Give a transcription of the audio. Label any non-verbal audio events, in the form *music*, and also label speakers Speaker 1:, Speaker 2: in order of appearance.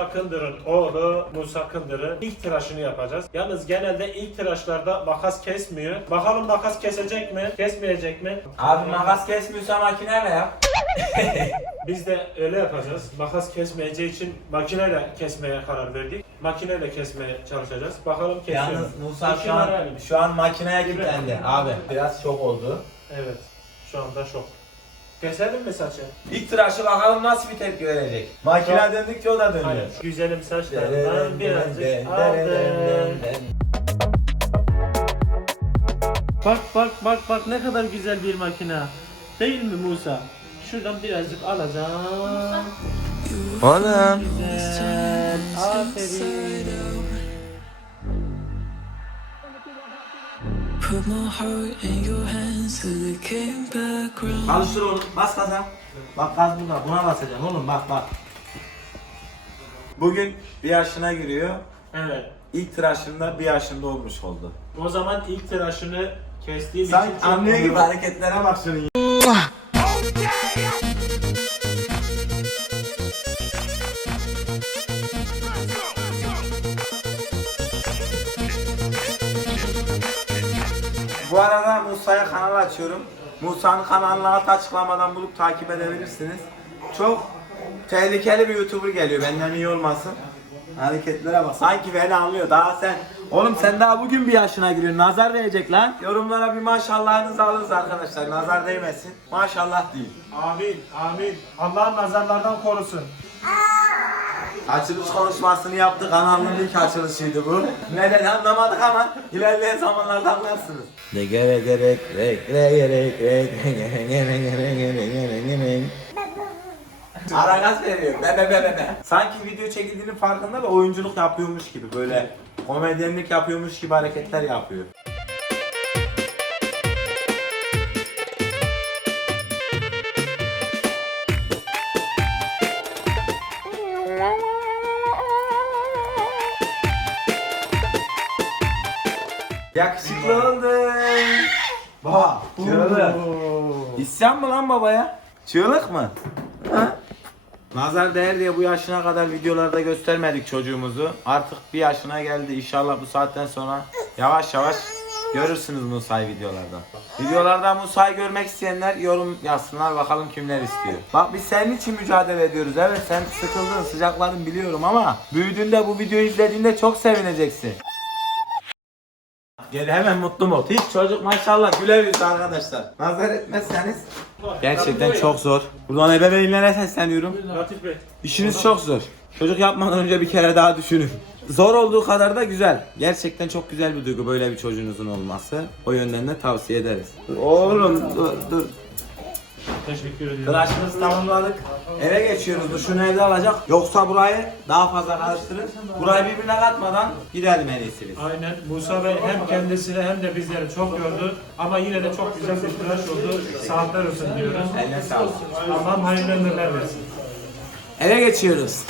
Speaker 1: Kındır'ın oğlu Musa Kındır'ın ilk tıraşını yapacağız. Yalnız genelde ilk tıraşlarda makas kesmiyor. Bakalım makas kesecek mi? Kesmeyecek mi?
Speaker 2: Abi makas kesmiyorsa makineyle yap. *laughs*
Speaker 1: Biz de öyle yapacağız. Makas kesmeyeceği için makineyle kesmeye karar verdik. Makineyle kesmeye çalışacağız. Bakalım kesiyor mu?
Speaker 2: Yalnız Musa şu an, şu an makineye kilitlendi abi. Biraz şok oldu.
Speaker 1: Evet. Şu anda şok. Keselim mi saçı?
Speaker 2: İlk tıraşı bakalım nasıl bir tepki verecek. Makine döndükçe o da dönüyor.
Speaker 1: Güzelim saçlarından birazcık aldım. Bak bak bak bak ne kadar güzel bir makine. Değil mi Musa? Şuradan birazcık alacağım.
Speaker 2: Oğlum.
Speaker 1: Güzel. Aferin.
Speaker 3: Put my heart in your hands till it came back round.
Speaker 2: Çalıştır oğlum. Bas gaza. Bak gaz burada. Buna basacaksın oğlum bak bak. Bugün bir yaşına giriyor.
Speaker 1: Evet.
Speaker 2: İlk tıraşında bir yaşında olmuş oldu.
Speaker 1: O zaman ilk tıraşını kestiğim
Speaker 2: Sen
Speaker 1: için çok
Speaker 2: anlıyor gibi
Speaker 1: mutluyum.
Speaker 2: hareketlere bak şunun. Bu arada Musa'ya kanal açıyorum. Musa'nın kanalını alt açıklamadan bulup takip edebilirsiniz. Çok tehlikeli bir YouTuber geliyor benden iyi olmasın. Hareketlere bak. Sanki beni anlıyor. Daha sen. Oğlum sen daha bugün bir yaşına giriyorsun. Nazar değecek lan. Yorumlara bir maşallahınızı alırız arkadaşlar. Nazar değmesin. Maşallah değil.
Speaker 1: Amin, amin. Allah nazarlardan korusun.
Speaker 2: Açılış konuşmasını yaptı. Kanalın ilk açılışıydı bu. Neden anlamadık ama ilerleyen zamanlarda anlarsınız. Ne gerek gerek gerek gerek gerek Ara gaz veriyor. Be be be be be. Sanki video çekildiğinin farkında ve oyunculuk yapıyormuş gibi böyle komedyenlik yapıyormuş gibi hareketler yapıyor. Yakışıklı oldun. Baba, çığlık. İsyan mı lan babaya? Çığlık mı? Ha? Nazar değer diye bu yaşına kadar videolarda göstermedik çocuğumuzu. Artık bir yaşına geldi. İnşallah bu saatten sonra yavaş yavaş görürsünüz Musa'yı videolarda. Videolarda Musa'yı görmek isteyenler yorum yazsınlar bakalım kimler istiyor. Bak biz senin için mücadele ediyoruz. Evet sen sıkıldın, sıcakladın biliyorum ama büyüdüğünde bu videoyu izlediğinde çok sevineceksin. Gel hemen mutlu mod. Hiç çocuk maşallah güler yüzlü arkadaşlar. Nazar etmezseniz gerçekten çok zor. Buradan ebeveynlere sesleniyorum.
Speaker 1: Latif Bey.
Speaker 2: İşiniz çok zor. Çocuk yapmadan önce bir kere daha düşünün. Zor olduğu kadar da güzel. Gerçekten çok güzel bir duygu böyle bir çocuğunuzun olması. O yönden de tavsiye ederiz. Oğlum dur dur.
Speaker 1: Teşekkür ediyorum.
Speaker 2: Tıraşımızı tamamladık. Eve geçiyoruz. Duşunu evde alacak. Yoksa burayı daha fazla karıştırır. Burayı birbirine katmadan gidelim en iyisi biz.
Speaker 1: Aynen. Musa Bey hem kendisini hem de bizleri çok yordu. Ama yine de çok güzel bir tıraş oldu. Saatler olsun diyoruz.
Speaker 2: Eline sağlık.
Speaker 1: Allah'ım hayırlı ömürler versin.
Speaker 2: Eve geçiyoruz.